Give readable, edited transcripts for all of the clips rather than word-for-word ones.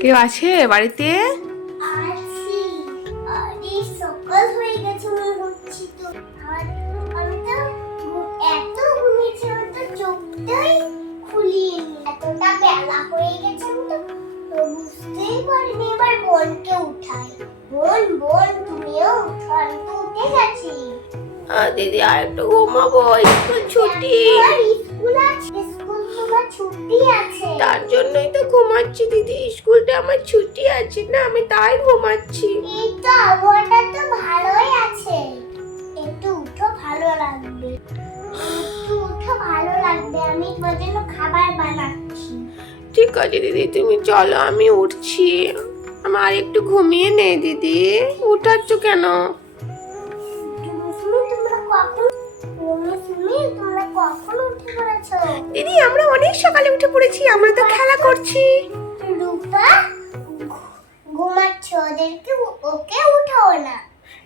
কেউ আছে বাড়িতে? আছি। আরে সকাল হয়ে গেছে মনে হচ্ছে তো। আর আমি তো এত ঘুমিয়েছি, আমার তো চোখটাই খুলিনি। এতটা বেলা হয়ে গেছে আমি তো বুঝতেই পারিনি। এবার বোনকে উঠাই। বোন বোন তুমিও উঠো, আমি তো উঠে গেছি। দিদি আর একটু ঘুমাবো, স্কুল ছুটি। স্কুল আছে, স্কুল তোমার ছুটি আছে। তার জন্যই তো ঘুমাচ্ছি দিদি, স্কুলটা আমার ছুটি আছে না, আমি তাই ঘুমাচ্ছি। এই তো আবহাওয়াটা তো ভালোই আছে। একটু উঠো, ভালো লাগবে। একটু উঠো, ভালো লাগবে। আমি তোমার জন্য খাবার বানাচ্ছি। ঠিক আছে দিদি, তুমি চলো, আমি উঠছি। আমার একটু ঘুমিয়ে নেই দিদি, উঠাচ্ছ কেন? তোমরা কখন উঠে পড়েছো? দিদি আমরা অনেক সকালে উঠে পড়েছি, আমরা তো খেলা করছি। রূপা ঘুমাচ্ছে, ওকে উঠাও না।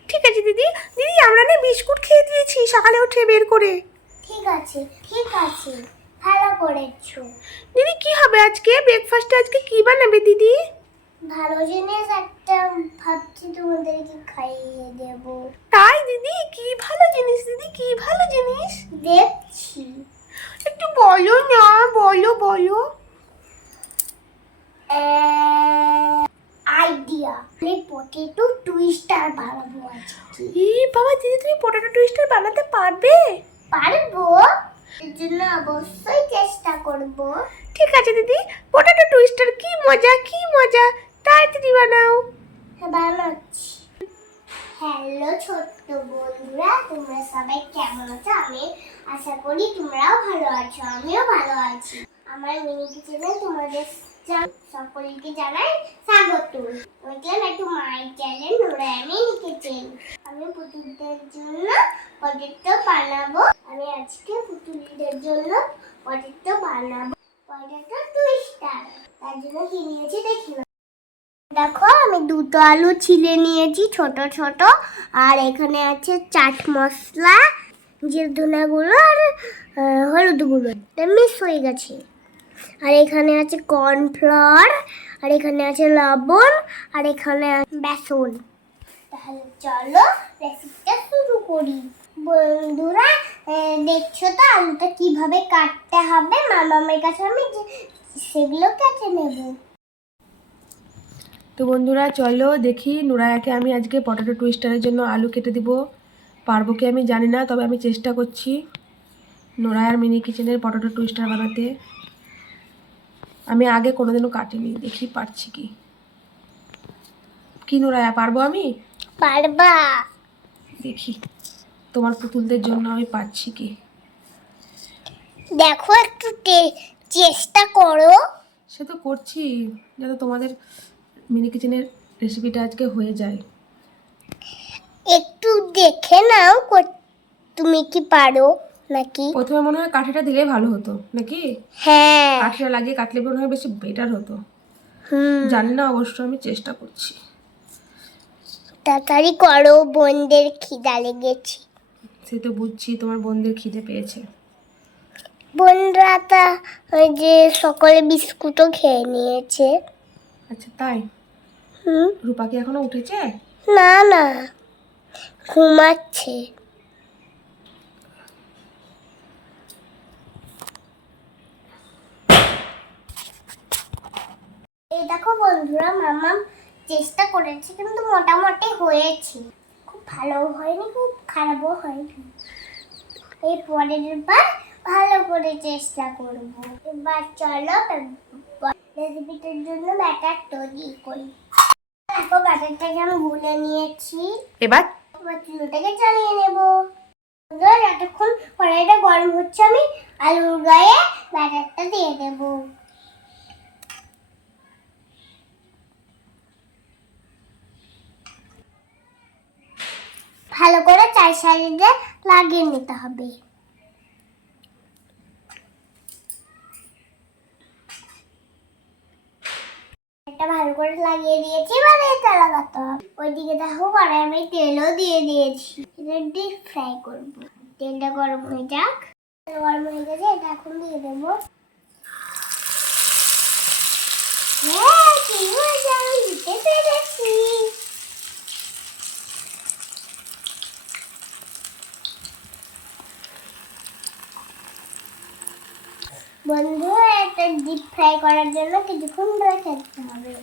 ঠিক আছে দিদি। দিদি আমরা না বিস্কুট খেয়ে দিয়েছি সকালে উঠে বের করে। ঠিক আছে, ঠিক আছে, ভালো করেছো। দিদি কি হবে আজকে ব্রেকফাস্টে, আজকে কি বানাবে দিদি? ভালো জিনিস একটা ভাবছি তোমাদেরকে খাইয়ে দেব। তাই দিদি? কি ভালো জিনিস দিদি, কি ভালো জিনিস? দেখছি। একটু বলো না, বলো বলো। আইডিয়া, পটেটো টুইস্টার বানাবো আজকে। বাবা দিদি, তুমি পটেটো টুইস্টার বানাতে পারবে? পারবো, এর জন্য অবশ্যই চেষ্টা করব। ঠিক আছে দিদি, পটেটো টুইস্টার কি মজা, কি মজা, তাড়াতাড়ি বানাও। হ্যাঁ, বানাচ্ছি। হ্যালো ছোট্ট বন্ধুরা, তোমরা সবাই কেমন আছো? আমি আশা করি তোমরাও ভালো আছো, আমিও ভালো আছি। আমার মিনি কিচেনে তোমাদের সকলকে জানাই স্বাগত। ওয়েলকাম টু মাই চ্যানেল নোরায়ানি কিচেন। আমি পুতুলদের জন্য পটেটো বানাবো। আমি আজকে পুতুলদের জন্য পটেটো বানাবো, পটেটো টুইস্টার। তার জন্য কি নিয়েছি দেখি। দেখো, আমি দুটো আলু ছিলে নিয়েছি ছোট ছোট। আর এখানে আছে চাট মশলা, জিরে ধনে গুঁড়ো আর হলুদ গুঁড়ো, মিক্স হয়ে গেছে। আর এখানে আছে কর্নফ্লাওয়ার, আর এখানে আছে লবণ, আর এখানে বেসন। তাহলে চলো রেসিপিটা শুরু করি। বন্ধুরা দেখছো তো আলুটা কিভাবে কাটতে হবে। মামামের কাছে আমি সেগুলো কেটে নেবো। তো বন্ধুরা চলো দেখি, নুরায়াকে আমি আজকে পটেটো টুইস্টারের জন্য আলু কেটে দিব। পারবো কি আমি জানি না, তবে আমি চেষ্টা করছি নুরায়ার মিনি কিচেনের পটেটো টুইস্টার বানাতে। আমি আগে কোনোদিনও কাটিনি, দেখি পারছি কি। কি নুরায়া, পারবো আমি? পারবা। দেখি তোমার পুতুলদের জন্য আমি পারছি কি। দেখো একটু চেষ্টা করো। সে তো করছি, যাতে তোমাদের মিনি কিচেনের রেসিপিটা আজকে হয়ে যায়। একটু দেখে নাও তুমি কি পারো নাকি। প্রথমে মনে হয় কাঠিটা দিলে ভালো হতো নাকি? হ্যাঁ। কাঠিটা লাগিয়ে কাটলে মনে হয় বেশি বেটার হতো। জানি না, অবশ্য আমি চেষ্টা করছি। তাড়াতাড়ি করো, বোনদের খিদা লেগেছে। সে তো বুঝছি, তোমার বোনদের খিদে পেয়েছে। বোনরা তা ওই যে সকলে বিস্কুটও খেয়ে নিয়েছে। আচ্ছা তাই? রূপা কি এখনো উঠেছে? না না, ঘুমাচ্ছে। এই দেখো বন্ধুরা, মামা চেষ্টা করেছে কিন্তু মোটামুটি হয়েছে। খুব ভালো হয়নি, খুব খারাপও হয়নি। এই পরের বার ভালো করে চেষ্টা করব। এবার চলো রেসিপিটার জন্য ব্যাটার তৈরি করি। দেখো ব্যাটারটাকে আমি গুলে নিয়েছি। এবার চুলোটাকে জ্বালিয়ে নেব। যতক্ষণ কড়াইটা গরম হচ্ছে আমি আলুর গায়ে ব্যাটারটা দিয়ে দেব। ভালো করে চার সাইডে লাগিয়ে নিতে হবে। এটা ভালো করে লাগিয়ে দিয়েছি, এবার এটা লাগাতে হবে। ওইদিকে দেখো কড়াই আমি তেলও দিয়ে দিয়েছি। এটা ডিপ ফ্রাই করবো। তেলটা গরম হয়ে যাক। গরম হয়ে গেছে, এটা এখন দিয়ে দেবো। হ্যাঁ, কি মজা, আমি দিতে পেরেছি। বন্ধু, এটা ডিপ ফ্রাই করার জন্য কিছুক্ষণ ধরে থাকতে হবে।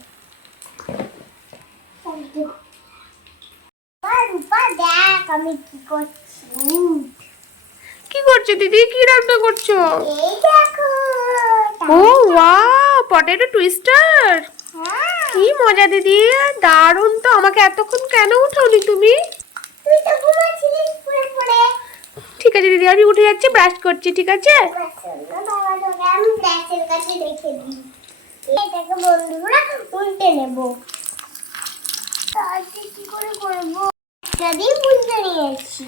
রূপা দেখ আমি কি করছি। কি করছো দিদি? কি রান্না করছো? এই দেখো। ও ওয়াও, পটেটো টুইস্টার। হ্যাঁ, কি মজা দিদি, দারুণ তো। আমাকে এতক্ষণ কেন উঠাওনি তুমি? তুই তো ঘুমাচ্ছিলিস পড়ে পড়ে। ঠিক আছে দিদি, আমি উঠে যাচ্ছি, ব্রাশ করছি, ঠিক আছে? বাবা, তোকে আমি ব্যাসের কাছে রেখে দিই। এটাকে বন্ধুরা উল্টে নেবো। তাহলে কি করে করবো? একটা দিয়ে উল্টে নিয়েছি।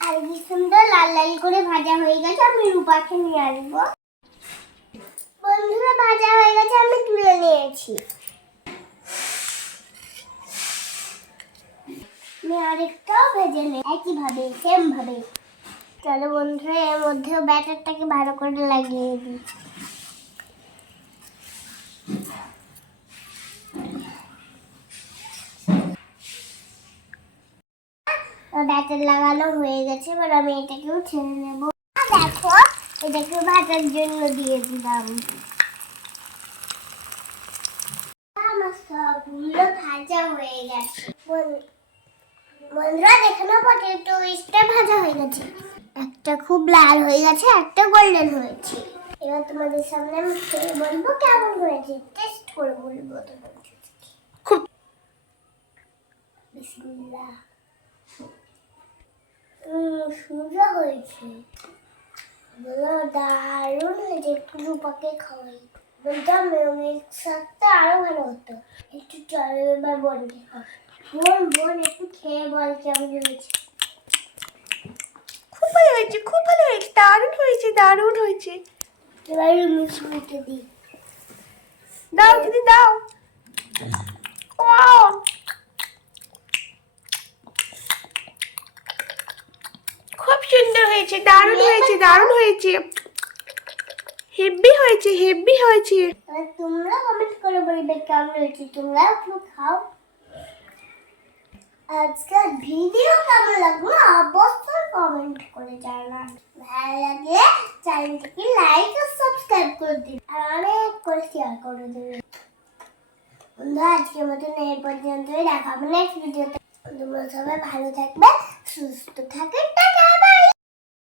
আর কি সুন্দর লাল লাল করে ভাজা হয়ে গেছে। আমি রূপাকে নিয়ে আসবো। বন্ধুরা, ভাজা হয়ে গেছে, আমি তুলে নিয়েছি। আমি আরেকটাও ভেজে নেই একইভাবে, সেম ভাবে। চলো বন্ধুরা, এর মধ্যেও ব্যাটারটাকে ভালো করে লাগিয়ে দিই। ব্যাটার লাগানো হয়ে গেছে, এবার আমি এটাকেও ছেড়ে নেব। দেখো, এটাকে ভাজার জন্য দিয়ে দিলাম। আমার সবগুলো ভাজা হয়ে গেছে। বন্ধুরা দেখো না, পটেটো টুইস্টার ভাজা হয়ে গেছে। একটা খুব লাল হয়ে গেছে, একটা গোল্ডেন হয়েছে। এবার তোমাদের সামনে আমি খেয়ে বলবো কেমন হয়েছে, টেস্ট করে বলবো তোমাদের। খুব বিসমিল্লাহ। সুন্দর হয়েছে, বলো দারুণ হয়েছে। একটু রূপাকে খাওয়াই, বলতাম মেয়নিজ সাথে আরো ভালো হতো। একটু চলো এবার বোনকে খাও। বোন বোন একটু খেয়ে বল কেমন হয়েছে। খুব ভালো হয়েছে, খুব ভালো হয়েছে, দারুণ হয়েছে, দারুণ হয়েছে। এবার মিষ্টিটা দিই। দাও দিদি, দাও। ওয়াও, খুব সুন্দর হয়েছে, দারুণ হয়েছে, দারুণ হয়েছে, হেভি হয়েছে, হেভি হয়েছে। এবার তোমরা কমেন্ট করে বলবে কেমন হয়েছে। তোমরা একটু খাও। আজকের ভিডিও কেমন লাগলো অবশ্যই কমেন্ট করে জানান। ভালো লাগলে চ্যানেলটিকে লাইক আর সাবস্ক্রাইব করে দিন, আর অনেক করে শেয়ার করে দেবেন। বন্ধুরা, আজকের মতন এই পর্যন্তই। দেখা হবে নেক্সট ভিডিওতে। তোমরা সবাই ভালো থাকবে, সুস্থ থাকবে। Ta-ta, by.